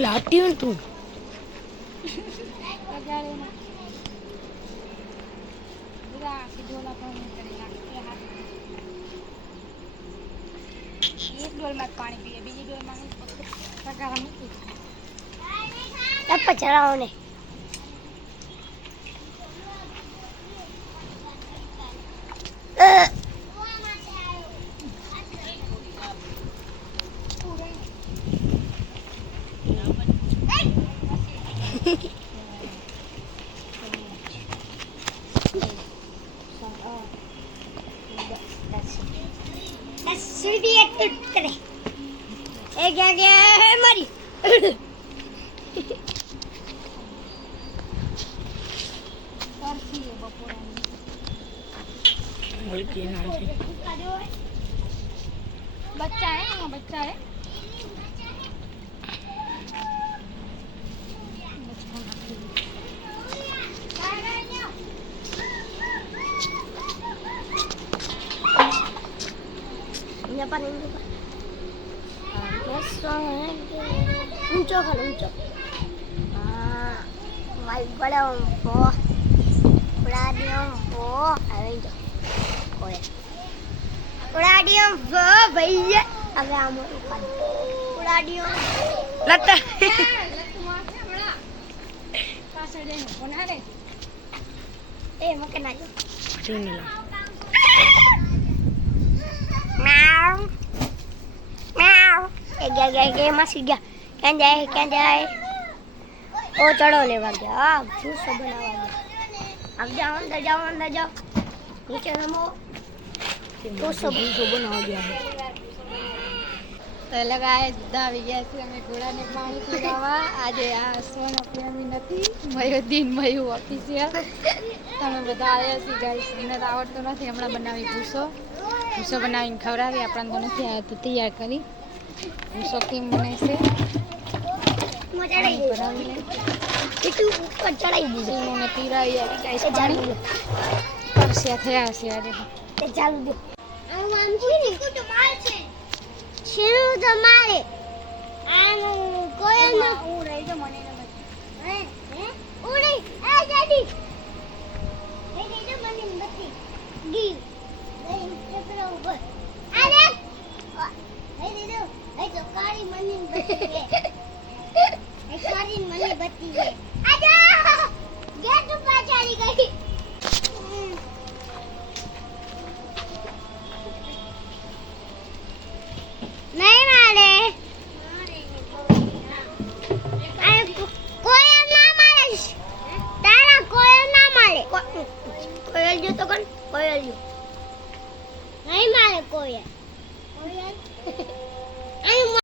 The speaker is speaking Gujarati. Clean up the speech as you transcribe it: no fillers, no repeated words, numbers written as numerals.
લાટી હું તું લગાડે ના પૂરા સીધોલા પણ કરેલા એ હાથ એક ડોલમાં પાણી પીએ બીજી ડોલમાં લગાડવા મૂકી તપ ચડાવો ને सीढ़ी टूट करे ए क्या मरी बच्चा है हाँ बच्चा है ऊंचो कर ऊंचो भाई बड़ा वो बड़ा दियो वो अरे जो ओए बड़ा दियो वो भैया अबे हम बड़ा दियो लता पासड़े बना रे ए मके ना जो म्याऊ म्याऊ ए गया मासी गया क्या जाए ओ चढ़ो लेवा गया जूस बनावा गया अब जाओ अंदर जाओ नीचे नमो तो सब बनावा गया है तो लगाए जुदा આવી ગયા છે અમે ઘોડાને પાણી પીવડાવવા આજે આ સોન પ્રેમી નથી મયો દિન મયો ઓફિસિયલ તમે બધા આવ્યા છો ગાઈસ મને તો આવડતો નથી હમણાં બનાવી ભૂસો બનાવીને ખવડાવી આપણને તો નથી આવ્યો તો તૈયાર કરી ભૂસો કેમ બને છે કેટલું ઉપર ચડાઈ દીધું મને પીરાવી આવી ગાઈસ પાણી પરસ્યા થયા છે આજે તે ચાલુ દે આમ છે ને કુટું માર છે શેનું તો મારે આમ કોઈ ન ઉડે તો મને ન હે ઉડે આ જાડી હે દે તો મને નથી ગી દઈ ચક્ર ઉપર અરે હે દે તો કાળી મને બતી એ કાળી મને બતી છે આજા ગેટ ઉપર ચડી ગઈ नहीं मारे कोयल ना मारे तारा कोयल ना मारे कोयल जो तो कौन कोयल जो नहीं मारे कोयल